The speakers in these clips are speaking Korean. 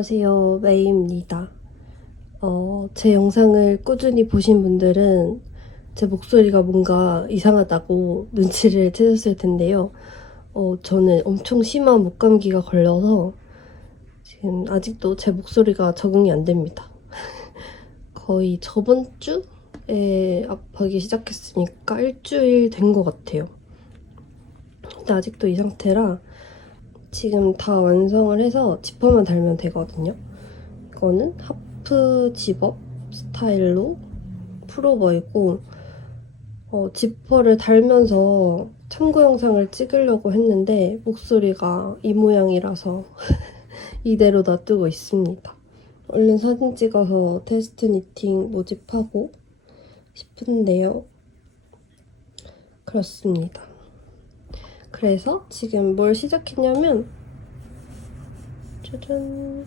안녕하세요, 메이입니다. 제 영상을 꾸준히 보신 분들은 제 목소리가 뭔가 이상하다고 눈치를 채셨을 텐데요. 저는 엄청 심한 목감기가 걸려서 지금 아직도 제 목소리가 적응이 안 됩니다. 거의 저번 주에 아프기 시작했으니까 일주일 된 것 같아요. 근데 아직도 이 상태라 지금 다 완성을 해서 지퍼만 달면 되거든요. 이거는 하프 집업 스타일로 풀오버이고 지퍼를 달면서 참고 영상을 찍으려고 했는데 목소리가 이 모양이라서 이대로 놔두고 있습니다. 얼른 사진 찍어서 테스트 니팅 모집하고 싶은데요. 그렇습니다. 그래서 지금 뭘 시작했냐면 짜잔,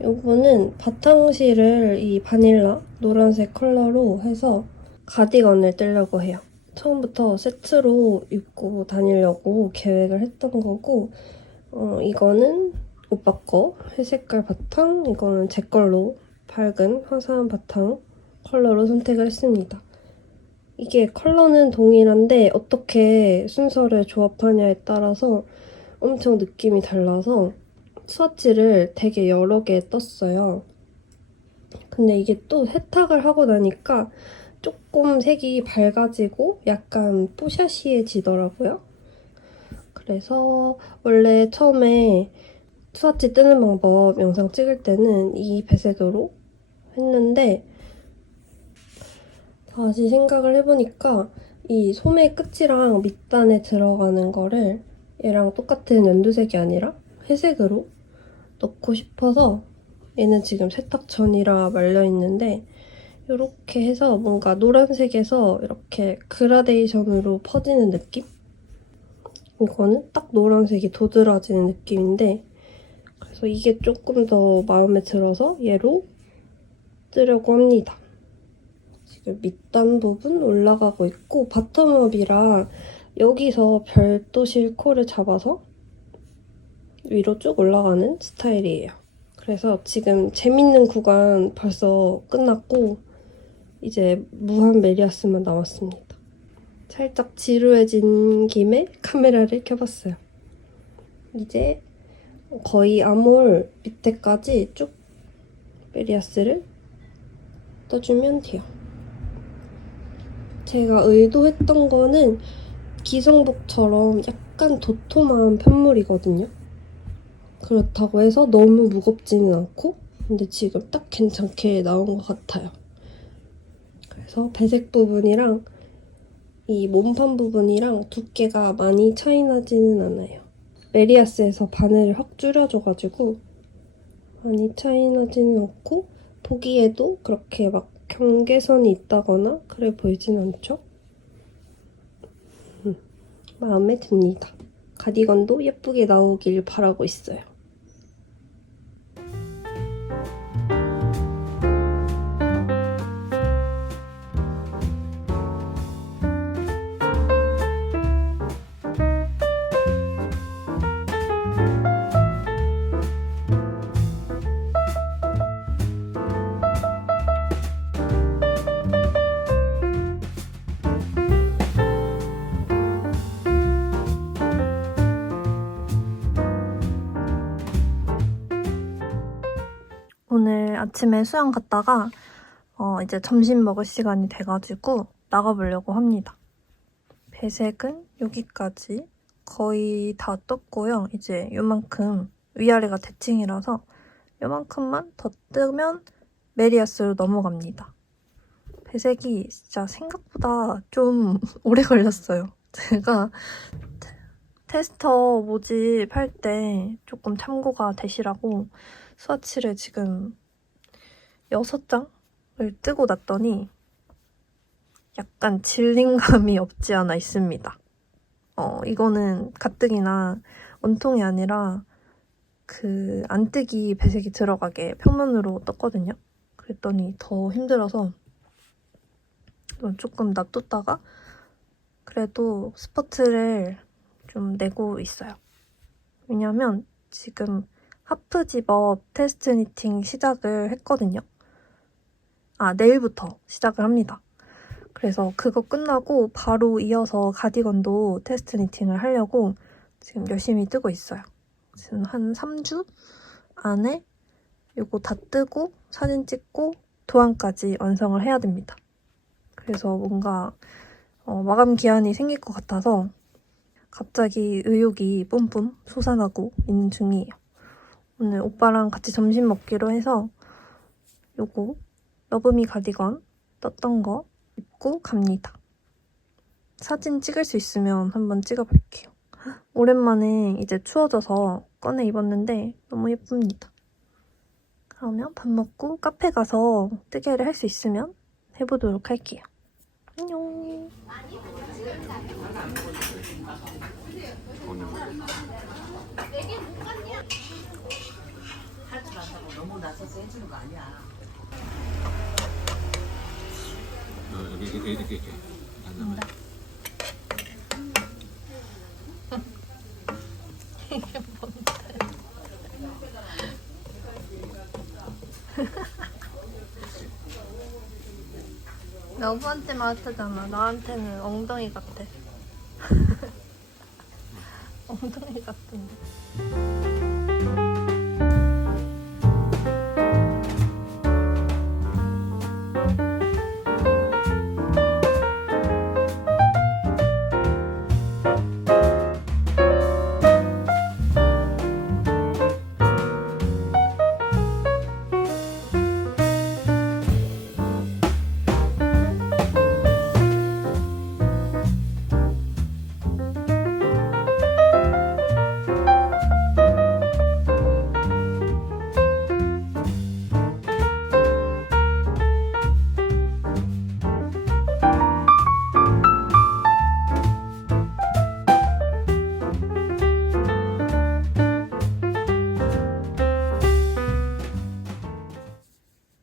요거는 바탕실을 이 바닐라 노란색 컬러로 해서 가디건을 뜨려고 해요. 처음부터 세트로 입고 다니려고 계획을 했던 거고 이거는 오빠 거 회색깔 바탕, 이거는 제 걸로 밝은 화사한 바탕 컬러로 선택을 했습니다. 이게 컬러는 동일한데 어떻게 순서를 조합하냐에 따라서 엄청 느낌이 달라서 스와치를 되게 여러 개 떴어요. 근데 이게 또 세탁을 하고 나니까 조금 색이 밝아지고 약간 뽀샤시해지더라고요. 그래서 원래 처음에 스와치 뜨는 방법 영상 찍을 때는 이 배색으로 했는데 다시 생각을 해보니까 이 소매 끝이랑 밑단에 들어가는 거를 얘랑 똑같은 연두색이 아니라 회색으로 넣고 싶어서 얘는 지금 세탁 전이라 말려있는데 이렇게 해서 뭔가 노란색에서 이렇게 그라데이션으로 퍼지는 느낌? 이거는 딱 노란색이 도드라지는 느낌인데 그래서 이게 조금 더 마음에 들어서 얘로 뜨려고 합니다. 지금 밑단 부분 올라가고 있고 바텀업이라 여기서 별도 실코를 잡아서 위로 쭉 올라가는 스타일이에요. 그래서 지금 재밌는 구간 벌써 끝났고 이제 무한 메리아스만 남았습니다. 살짝 지루해진 김에 카메라를 켜봤어요. 이제 거의 아몰 밑에까지 쭉 메리아스를 떠주면 돼요. 제가 의도했던 거는 기성복처럼 약간 도톰한 편물이거든요. 그렇다고 해서 너무 무겁지는 않고 근데 지금 딱 괜찮게 나온 것 같아요. 그래서 배색 부분이랑 이 몸판 부분이랑 두께가 많이 차이 나지는 않아요. 메리아스에서 바늘을 확 줄여줘가지고 많이 차이 나지는 않고 보기에도 그렇게 막 경계선이 있다거나 그래 보이진 않죠? 마음에 듭니다. 가디건도 예쁘게 나오길 바라고 있어요. 오늘 아침에 수영 갔다가 이제 점심 먹을 시간이 돼가지고 나가보려고 합니다. 배색은 여기까지 거의 다 떴고요. 이제 요만큼 위아래가 대칭이라서 요만큼만 더 뜨면 메리아스로 넘어갑니다. 배색이 진짜 생각보다 좀 오래 걸렸어요. 제가 테스터 모집할 때 조금 참고가 되시라고 스와치를 지금 6장을 뜨고 났더니 약간 질린감이 없지 않아 있습니다. 이거는 가뜩이나 원통이 아니라 그 안뜨기 배색이 들어가게 평면으로 떴거든요. 그랬더니 더 힘들어서 조금 놔뒀다가 그래도 스퍼트를 좀 내고 있어요. 왜냐면 지금 하프 집업 테스트 니팅 시작을 했거든요. 내일부터 시작을 합니다. 그래서 그거 끝나고 바로 이어서 가디건도 테스트 니팅을 하려고 지금 열심히 뜨고 있어요. 지금 한 3주 안에 이거 다 뜨고 사진 찍고 도안까지 완성을 해야 됩니다. 그래서 뭔가 마감 기한이 생길 것 같아서 갑자기 의욕이 뿜뿜 솟아나고 있는 중이에요. 오늘 오빠랑 같이 점심 먹기로 해서 요거 러브미 가디건 떴던 거 입고 갑니다. 사진 찍을 수 있으면 한번 찍어볼게요. 오랜만에 이제 추워져서 꺼내 입었는데 너무 예쁩니다. 그러면 밥 먹고 카페 가서 뜨개를 할 수 있으면 해보도록 할게요. 안녕. 너무 나서서 해주는 거 아니야. 이렇게. 안 남아요. 이게 뭔데? 너한테 맞았잖아. 나한테는 엉덩이 같아. 엉덩이 같은데.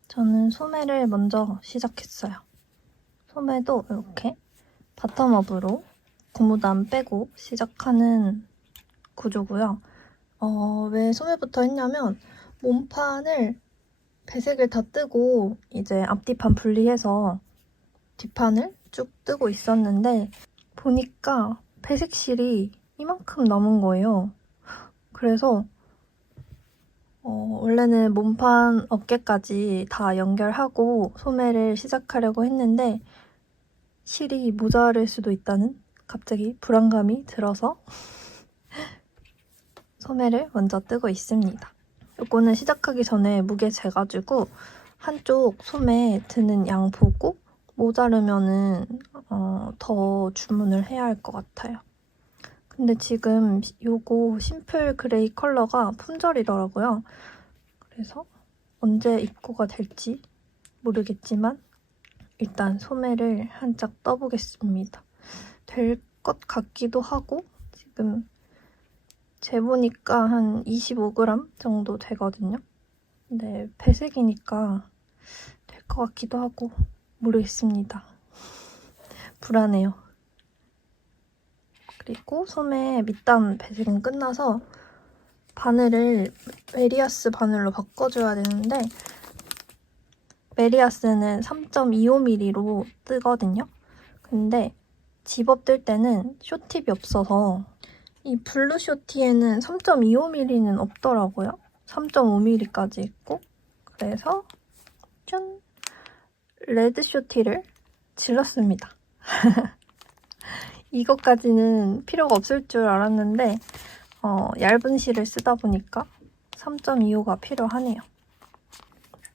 저는 소매를 먼저 시작했어요. 소매도 이렇게 바텀업으로 고무단 빼고 시작하는 구조고요. 왜 소매부터 했냐면 몸판을 배색을 다 뜨고 이제 앞뒤판 분리해서 뒷판을 쭉 뜨고 있었는데 보니까 배색실이 이만큼 남은 거예요. 그래서 원래는 몸판 어깨까지 다 연결하고 소매를 시작하려고 했는데 실이 모자랄 수도 있다는 갑자기 불안감이 들어서 소매를 먼저 뜨고 있습니다. 이거는 시작하기 전에 무게 재가지고 한쪽 소매 드는 양 보고 모자르면은 더 주문을 해야 할 것 같아요. 근데 지금 요거 심플 그레이 컬러가 품절이더라고요. 그래서 언제 입고가 될지 모르겠지만 일단 소매를 한 짝 떠보겠습니다. 될 것 같기도 하고 지금 재보니까 한 25g 정도 되거든요. 근데 배색이니까 될 것 같기도 하고 모르겠습니다. 불안해요. 그리고 소매 밑단 배색은 끝나서 바늘을 메리아스 바늘로 바꿔줘야 되는데 메리아스는 3.25mm로 뜨거든요. 근데 집업 뜰 때는 쇼팁이 없어서 이 블루 쇼티에는 3.25mm는 없더라고요. 3.5mm까지 있고 그래서 짠! 레드 쇼티를 질렀습니다. 이것까지는 필요가 없을 줄 알았는데 얇은 실을 쓰다 보니까 3.25가 필요하네요.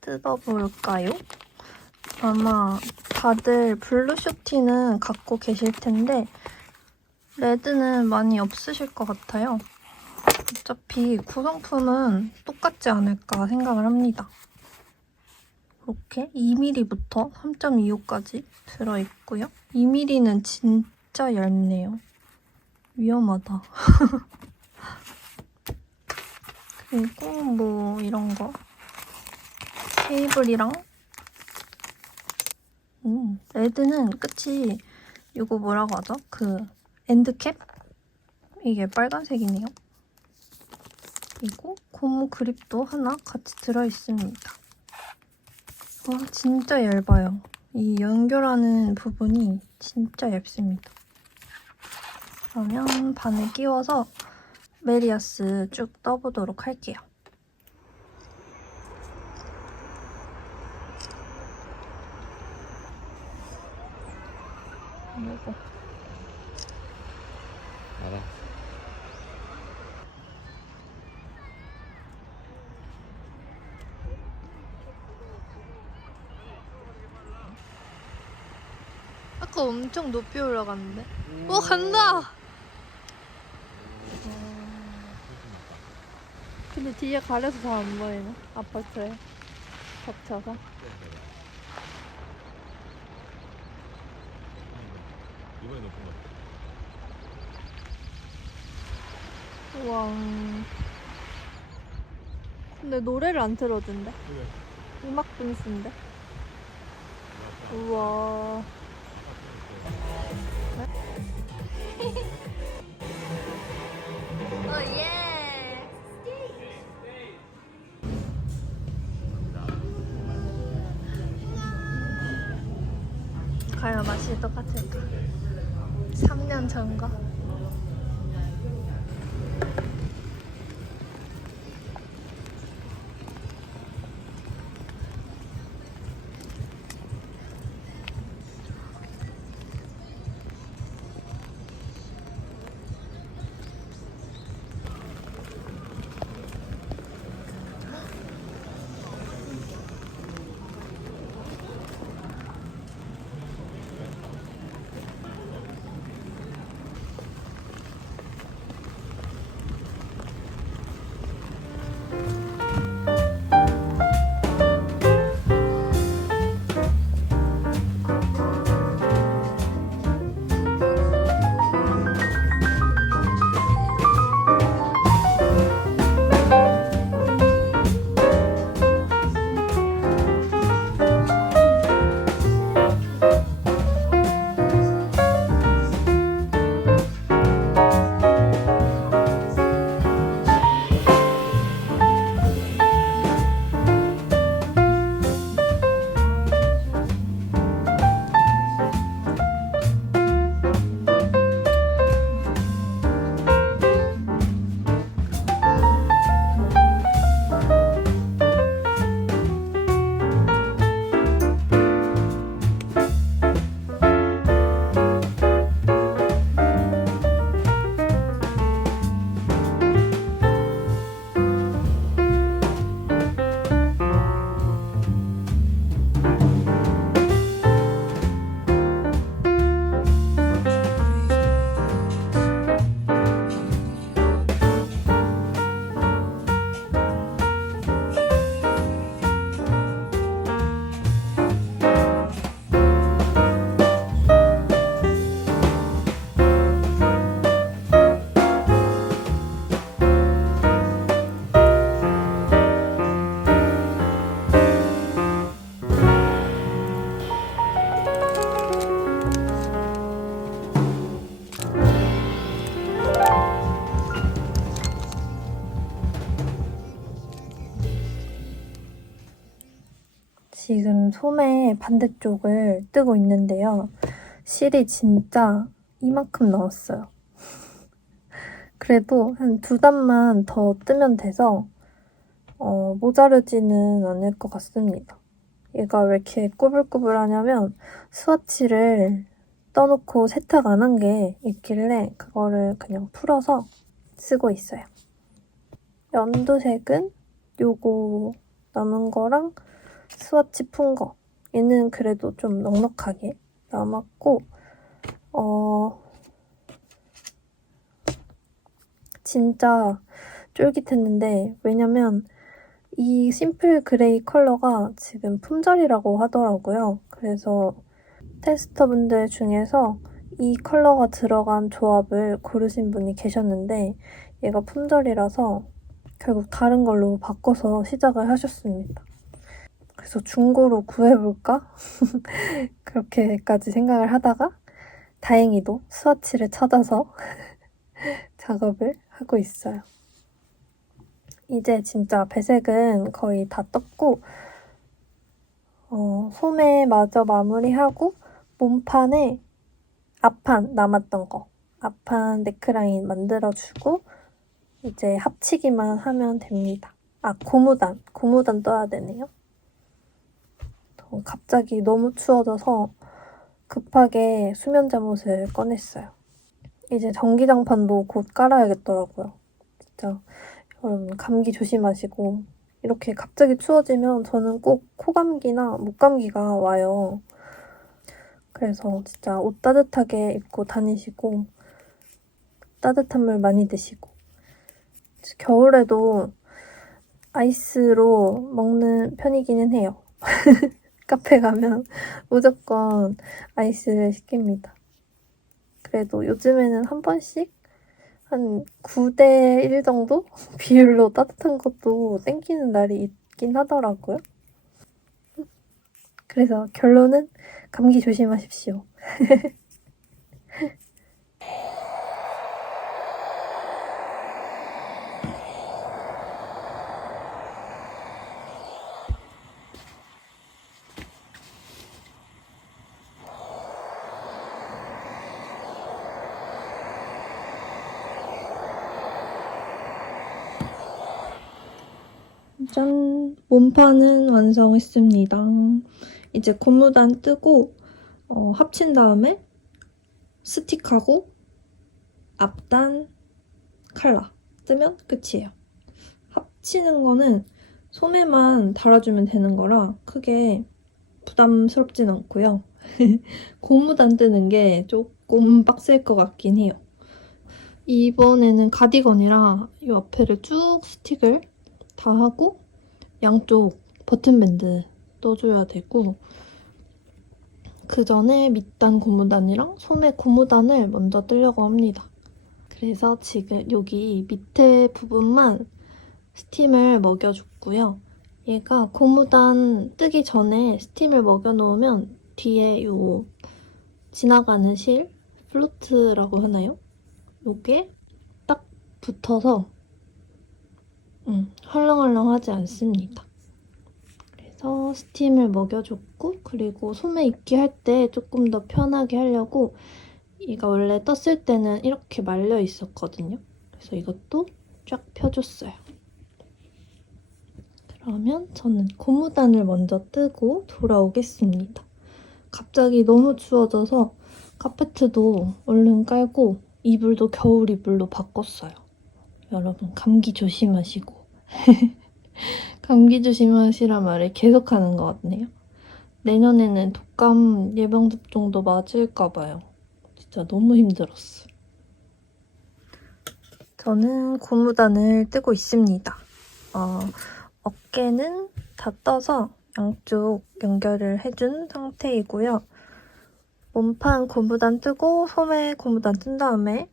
뜯어볼까요? 아마 다들 블루 쇼티는 갖고 계실 텐데 레드는 많이 없으실 것 같아요. 어차피 구성품은 똑같지 않을까 생각을 합니다. 이렇게 2mm부터 3.25까지 들어있고요. 2mm는 진짜 얇네요. 위험하다. 그리고 뭐 이런 거 케이블이랑 레드는 끝이 이거 뭐라고 하죠? 그 엔드캡? 이게 빨간색이네요. 그리고 고무 그립도 하나 같이 들어있습니다. 와, 진짜 얇아요. 이 연결하는 부분이 진짜 얇습니다. 그러면 바늘 끼워서 메리아스 쭉 떠보도록 할게요. 이거. 알아. 아까 엄청 높이 올라갔는데? 간다! 근데 뒤에 가려서 잘 안 보이네. 아파트에 겹쳐서. 이번에 높은 거. 우와. 근데 노래를 안 틀어준대. 그래. 음악 분수인데. 우와. 예. 과연 맛이 똑같을까? 3년 전과? 지금 소매 반대쪽을 뜨고 있는데요. 실이 진짜 이만큼 나왔어요. 그래도 한 2단만 더 뜨면 돼서 모자르지는 않을 것 같습니다. 얘가 왜 이렇게 꾸불꾸불하냐면 스와치를 떠놓고 세탁 안 한 게 있길래 그거를 그냥 풀어서 쓰고 있어요. 연두색은 요거 남은 거랑 스와치 푼 거. 얘는 그래도 좀 넉넉하게 남았고 진짜 쫄깃했는데 왜냐면 이 심플 그레이 컬러가 지금 품절이라고 하더라고요. 그래서 테스터분들 중에서 이 컬러가 들어간 조합을 고르신 분이 계셨는데 얘가 품절이라서 결국 다른 걸로 바꿔서 시작을 하셨습니다. 그래서 중고로 구해볼까? 그렇게까지 생각을 하다가 다행히도 스와치를 찾아서 작업을 하고 있어요. 이제 진짜 배색은 거의 다 떴고 소매 마저 마무리하고 몸판에 앞판 남았던 거 앞판 넥라인 만들어주고 이제 합치기만 하면 됩니다. 아, 고무단 떠야 되네요. 갑자기 너무 추워져서 급하게 수면 잠옷을 꺼냈어요. 이제 전기장판도 곧 깔아야겠더라고요. 진짜 여러분 감기 조심하시고 이렇게 갑자기 추워지면 저는 꼭 코감기나 목감기가 와요. 그래서 진짜 옷 따뜻하게 입고 다니시고 따뜻한 물 많이 드시고 겨울에도 아이스로 먹는 편이기는 해요. 카페 가면 무조건 아이스를 시킵니다. 그래도 요즘에는 한 번씩 한 9대 1 정도 비율로 따뜻한 것도 땡기는 날이 있긴 하더라고요. 그래서 결론은 감기 조심하십시오. 짠! 몸판은 완성했습니다. 이제 고무단 뜨고 합친 다음에 스틱하고 앞단 칼라 뜨면 끝이에요. 합치는 거는 소매만 달아주면 되는 거라 크게 부담스럽진 않고요. 고무단 뜨는 게 조금 빡셀 것 같긴 해요. 이번에는 가디건이라 이 앞에를 쭉 스틱을 다 하고 양쪽 버튼밴드 떠줘야 되고 그 전에 밑단 고무단이랑 소매 고무단을 먼저 뜨려고 합니다. 그래서 지금 여기 밑에 부분만 스팀을 먹여줬고요. 얘가 고무단 뜨기 전에 스팀을 먹여놓으면 뒤에 요 지나가는 실, 플로트라고 하나요? 요게 딱 붙어서 헐렁헐렁하지 않습니다. 그래서 스팀을 먹여줬고 그리고 소매 입기 할 때 조금 더 편하게 하려고 이가 원래 떴을 때는 이렇게 말려 있었거든요. 그래서 이것도 쫙 펴줬어요. 그러면 저는 고무단을 먼저 뜨고 돌아오겠습니다. 갑자기 너무 추워져서 카페트도 얼른 깔고 이불도 겨울 이불로 바꿨어요. 여러분 감기 조심하시고 감기 조심하시란 말을 계속하는 것 같네요. 내년에는 독감 예방접종도 맞을까 봐요. 진짜 너무 힘들었어. 저는 고무단을 뜨고 있습니다. 어깨는 다 떠서 양쪽 연결을 해준 상태이고요. 몸판 고무단 뜨고 소매 고무단 뜬 다음에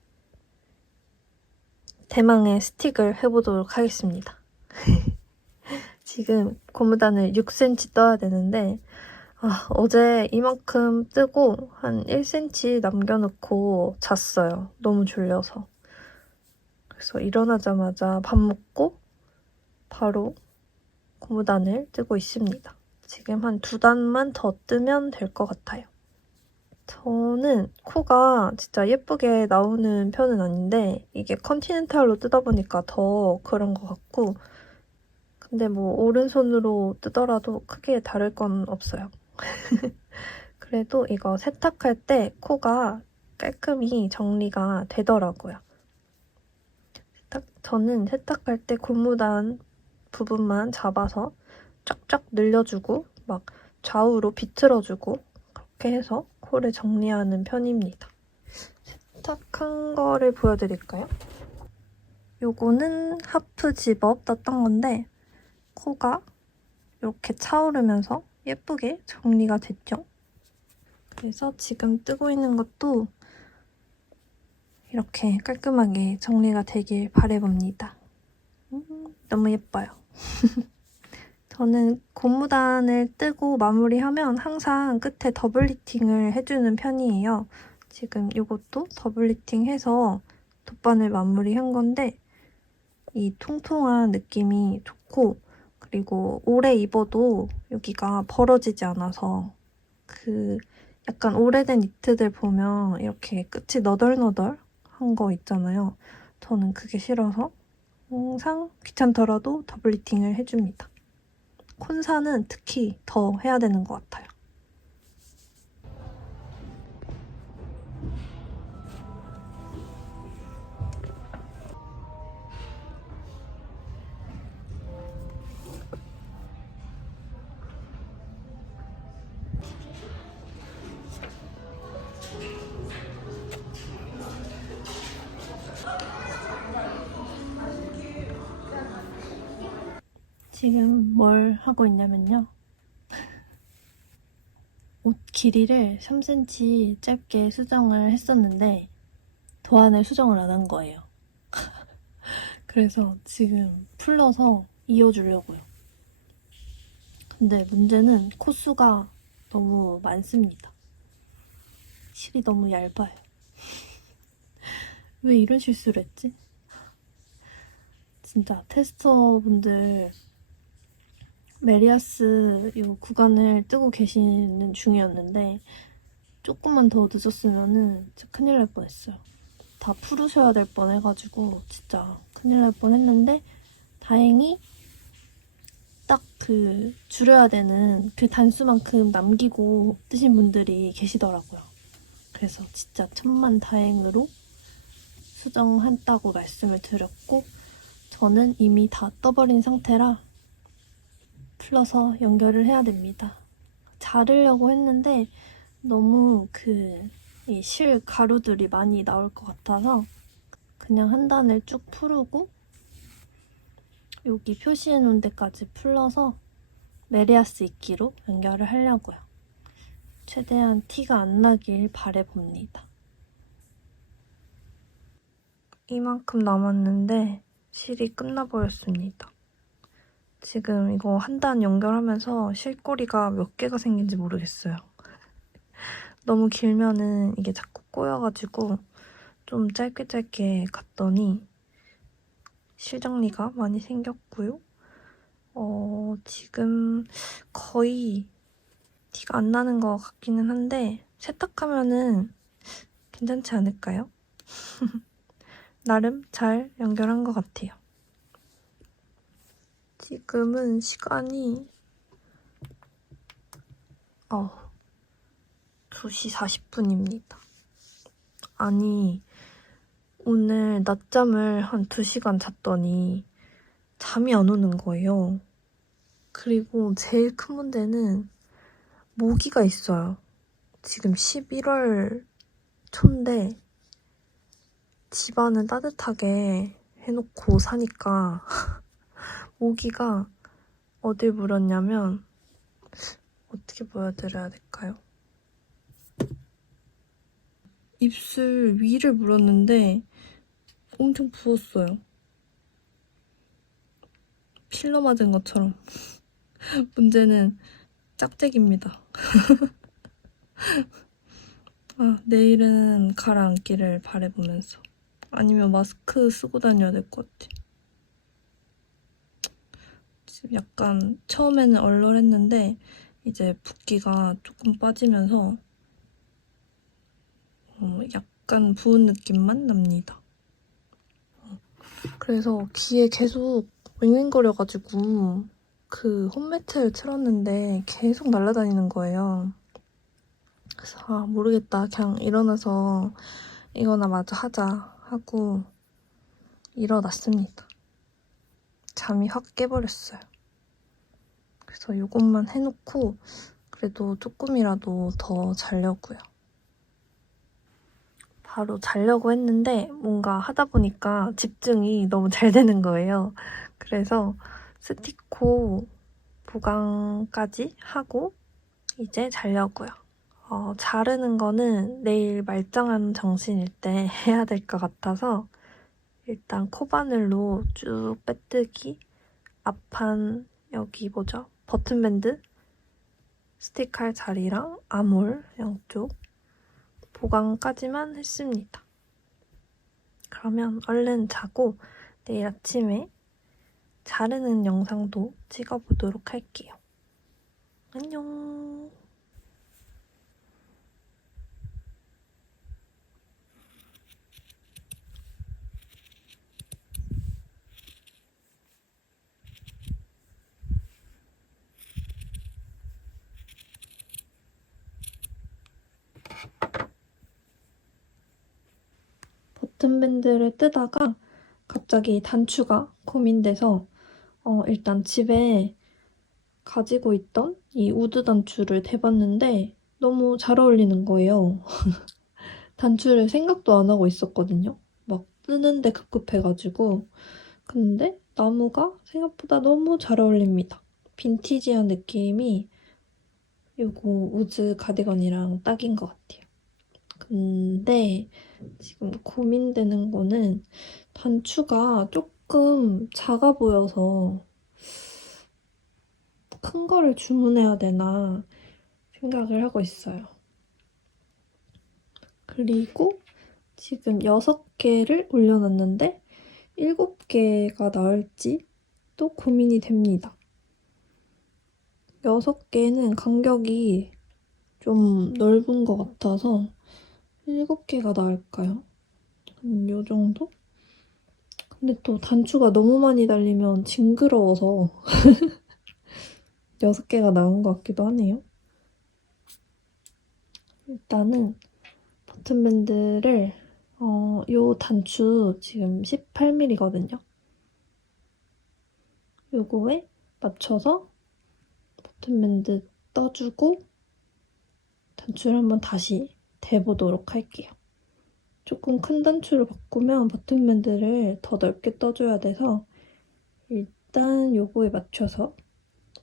대망의 스틱을 해보도록 하겠습니다. 지금 고무단을 6cm 떠야 되는데 어제 이만큼 뜨고 한 1cm 남겨놓고 잤어요. 너무 졸려서. 그래서 일어나자마자 밥 먹고 바로 고무단을 뜨고 있습니다. 지금 한 2단만 더 뜨면 될 것 같아요. 저는 코가 진짜 예쁘게 나오는 편은 아닌데 이게 컨티넨탈로 뜨다 보니까 더 그런 것 같고 근데 뭐 오른손으로 뜨더라도 크게 다를 건 없어요. 그래도 이거 세탁할 때 코가 깔끔히 정리가 되더라고요. 저는 세탁할 때 고무단 부분만 잡아서 쫙쫙 늘려주고 막 좌우로 비틀어주고 그렇게 해서 코를 정리하는 편입니다. 세탁한 거를 보여드릴까요? 요거는 하프 집업 떴던 건데 코가 이렇게 차오르면서 예쁘게 정리가 됐죠? 그래서 지금 뜨고 있는 것도 이렇게 깔끔하게 정리가 되길 바라봅니다. 너무 예뻐요. 저는 고무단을 뜨고 마무리하면 항상 끝에 더블 리팅을 해주는 편이에요. 지금 이것도 더블 리팅해서 돗바늘 마무리한 건데 이 통통한 느낌이 좋고, 그리고 오래 입어도 여기가 벌어지지 않아서 그 약간 오래된 니트들 보면 이렇게 끝이 너덜너덜한 거 있잖아요. 저는 그게 싫어서 항상 귀찮더라도 더블 리팅을 해줍니다. 콘사는 특히 더 해야 되는 것 같아요. 지금 뭘 하고 있냐면요. 옷 길이를 3cm 짧게 수정을 했었는데 도안을 수정을 안 한 거예요. 그래서 지금 풀러서 이어주려고요. 근데 문제는 코수가 너무 많습니다. 실이 너무 얇아요. 왜 이런 실수를 했지? 진짜 테스터분들 메리아스 이 구간을 뜨고 계시는 중이었는데 조금만 더 늦었으면은 진짜 큰일 날 뻔했어요. 다 풀으셔야 될 뻔해가지고 진짜 큰일 날 뻔했는데 다행히 딱 그 줄여야 되는 그 단수만큼 남기고 뜨신 분들이 계시더라고요. 그래서 진짜 천만다행으로 수정한다고 말씀을 드렸고 저는 이미 다 떠버린 상태라 풀러서 연결을 해야 됩니다. 자르려고 했는데 너무 이 실 가루들이 많이 나올 것 같아서 그냥 한 단을 쭉 풀고 여기 표시해 놓은 데까지 풀러서 메리아스 이끼로 연결을 하려고요. 최대한 티가 안 나길 바라봅니다. 이만큼 남았는데 실이 끝나버렸습니다. 지금 이거 한 단 연결하면서 실꼬리가 몇 개가 생긴지 모르겠어요. 너무 길면은 이게 자꾸 꼬여가지고 좀 짧게 갔더니 실정리가 많이 생겼고요. 지금 거의 티가 안 나는 것 같기는 한데 세탁하면은 괜찮지 않을까요? 나름 잘 연결한 것 같아요. 지금은 시간이 2시 40분입니다. 아니 오늘 낮잠을 한 2시간 잤더니 잠이 안 오는 거예요. 그리고 제일 큰 문제는 모기가 있어요. 지금 11월 초인데 집안은 따뜻하게 해놓고 사니까 모기가 어딜 물었냐면 어떻게 보여드려야 될까요? 입술 위를 물었는데 엄청 부었어요. 필러 맞은 것처럼. 문제는 짝짝입니다. 내일은 가라앉기를 바라보면서 아니면 마스크 쓰고 다녀야 될 것 같아. 지금 약간 처음에는 얼얼했는데 이제 붓기가 조금 빠지면서 약간 부은 느낌만 납니다. 그래서 귀에 계속 윙윙거려가지고 그 홈매트를 틀었는데 계속 날아다니는 거예요. 그래서 모르겠다. 그냥 일어나서 이거나 마저 하자 하고 일어났습니다. 잠이 확 깨버렸어요. 그래서 이것만 해놓고 그래도 조금이라도 더 자려고요. 바로 자려고 했는데 뭔가 하다 보니까 집중이 너무 잘 되는 거예요. 그래서 스티코 보강까지 하고 이제 자려고요. 자르는 거는 내일 말짱한 정신일 때 해야 될 것 같아서 일단 코바늘로 쭉 빼뜨기, 앞판 여기 뭐죠? 버튼밴드 스틱할 자리랑 아몰 양쪽 보강까지만 했습니다. 그러면 얼른 자고 내일 아침에 자르는 영상도 찍어보도록 할게요. 안녕. 버튼밴드를 뜨다가 갑자기 단추가 고민돼서 일단 집에 가지고 있던 이 우드 단추를 대봤는데 너무 잘 어울리는 거예요. 단추를 생각도 안 하고 있었거든요. 막 뜨는데 급급해가지고. 근데 나무가 생각보다 너무 잘 어울립니다. 빈티지한 느낌이 요거 우즈 가디건이랑 딱인 것 같아요. 근데 지금 고민되는 거는 단추가 조금 작아 보여서 큰 거를 주문해야 되나 생각을 하고 있어요. 그리고 지금 6개를 올려놨는데 7개가 나을지 또 고민이 됩니다. 6개는 간격이 좀 넓은 것 같아서 7개가 나을까요? 요 정도? 근데 또 단추가 너무 많이 달리면 징그러워서 6개가 나은 것 같기도 하네요. 일단은 버튼밴드를 요 단추 지금 18mm거든요. 요거에 맞춰서 버튼밴드 떠주고 단추를 한번 다시 대보도록 할게요. 조금 큰 단추로 바꾸면 버튼밴드를 더 넓게 떠줘야 돼서 일단 요거에 맞춰서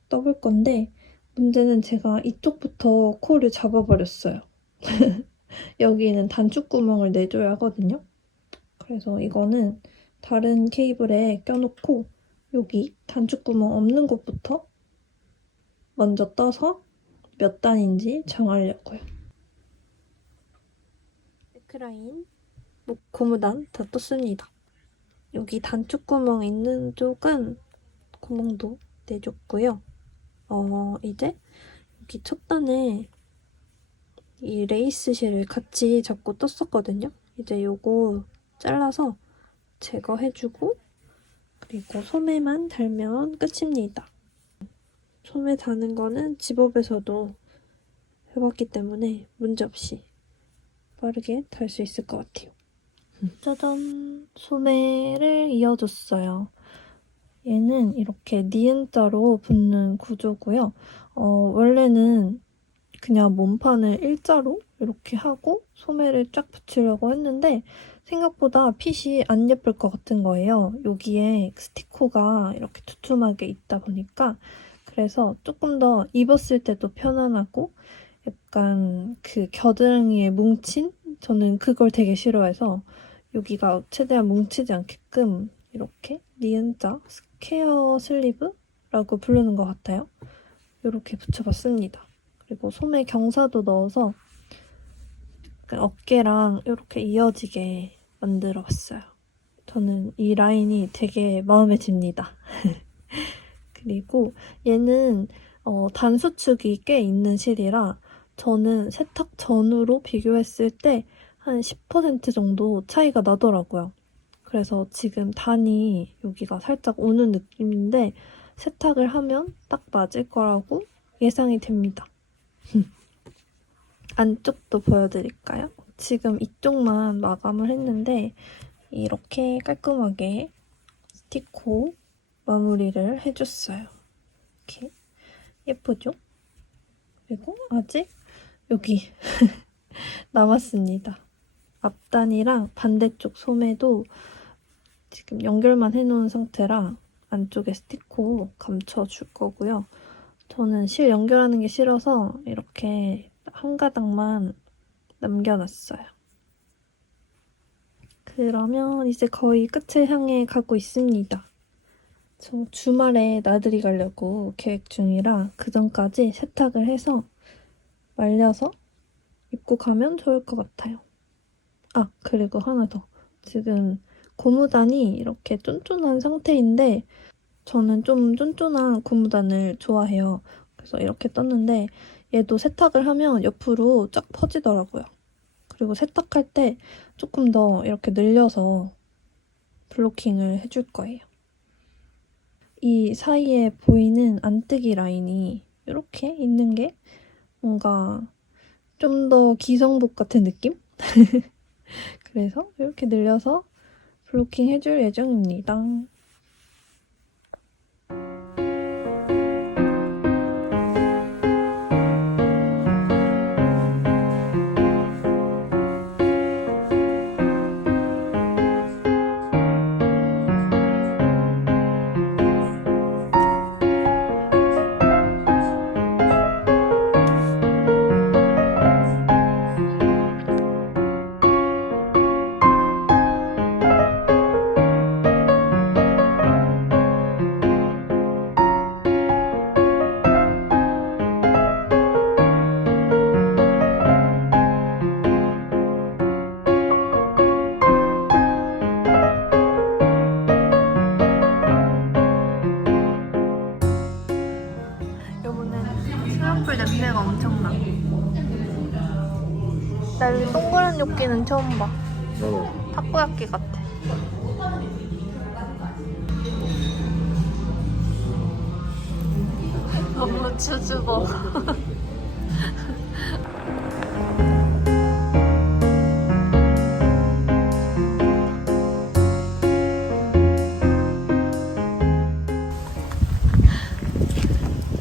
떠볼 건데 문제는 제가 이쪽부터 코를 잡아버렸어요. 여기는 단추구멍을 내줘야 하거든요. 그래서 이거는 다른 케이블에 껴놓고 여기 단추구멍 없는 곳부터 먼저 떠서 몇 단인지 정하려고요. 네크라인, 목 고무단 다 떴습니다. 여기 단추구멍 있는 쪽은 구멍도 내줬고요. 이제 여기 첫 단에 이 레이스 실을 같이 잡고 떴었거든요. 이제 요거 잘라서 제거해주고 그리고 소매만 달면 끝입니다. 소매 다는 거는 집업에서도 해봤기 때문에 문제없이 빠르게 달 수 있을 것 같아요. 짜잔! 소매를 이어줬어요. 얘는 이렇게 니은자로 붙는 구조고요. 원래는 그냥 몸판을 일자로 이렇게 하고 소매를 쫙 붙이려고 했는데 생각보다 핏이 안 예쁠 것 같은 거예요. 여기에 스티커가 이렇게 두툼하게 있다 보니까 그래서 조금 더 입었을 때도 편안하고 약간 그 겨드랑이에 뭉친? 저는 그걸 되게 싫어해서 여기가 최대한 뭉치지 않게끔 이렇게 니은자 스퀘어 슬리브라고 부르는 것 같아요. 이렇게 붙여봤습니다. 그리고 소매 경사도 넣어서 어깨랑 이렇게 이어지게 만들어봤어요. 저는 이 라인이 되게 마음에 듭니다. 그리고 얘는 단수축이 꽤 있는 실이라 저는 세탁 전후로 비교했을 때 한 10% 정도 차이가 나더라고요. 그래서 지금 단이 여기가 살짝 오는 느낌인데 세탁을 하면 딱 맞을 거라고 예상이 됩니다. 안쪽도 보여드릴까요? 지금 이쪽만 마감을 했는데 이렇게 깔끔하게 스티커 마무리를 해줬어요. 이렇게 예쁘죠? 그리고 아직 여기 남았습니다. 앞단이랑 반대쪽 소매도 지금 연결만 해놓은 상태라 안쪽에 스티커 감춰줄 거고요. 저는 실 연결하는 게 싫어서 이렇게 한 가닥만 남겨놨어요. 그러면 이제 거의 끝을 향해 가고 있습니다. 저 주말에 나들이 가려고 계획 중이라 그 전까지 세탁을 해서 말려서 입고 가면 좋을 것 같아요. 아, 그리고 하나 더. 지금 고무단이 이렇게 쫀쫀한 상태인데 저는 좀 쫀쫀한 고무단을 좋아해요. 그래서 이렇게 떴는데 얘도 세탁을 하면 옆으로 쫙 퍼지더라고요. 그리고 세탁할 때 조금 더 이렇게 늘려서 블로킹을 해줄 거예요. 이 사이에 보이는 안뜨기 라인이 이렇게 있는 게 뭔가 좀 더 기성복 같은 느낌? 그래서 이렇게 늘려서 블로킹 해줄 예정입니다. 여보는 수영풀 냄새가 엄청나. 나 여기 동그란 요끼는 처음 봐. 나도. 타코야끼 같아. 너무 주주버.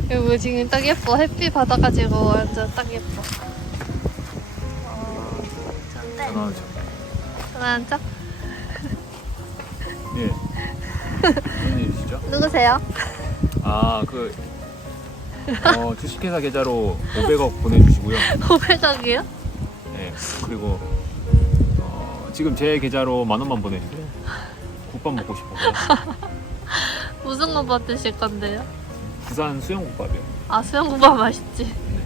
여기 지금 딱 예뻐. 햇빛 받아가지고 완전 딱 예뻐. 좋은데? 전화하죠. 전화한 척? 네. 무슨 일이시죠? 누구세요? 아, 주식회사 계좌로 500억 보내주시고요. 500억이요? 네. 그리고 지금 제 계좌로 10,000원만 보내주세요. 국밥 먹고 싶어서요. 무슨 거 받으실 건데요? 부산 수영국밥이요. 아, 수영국밥 맛있지? 네.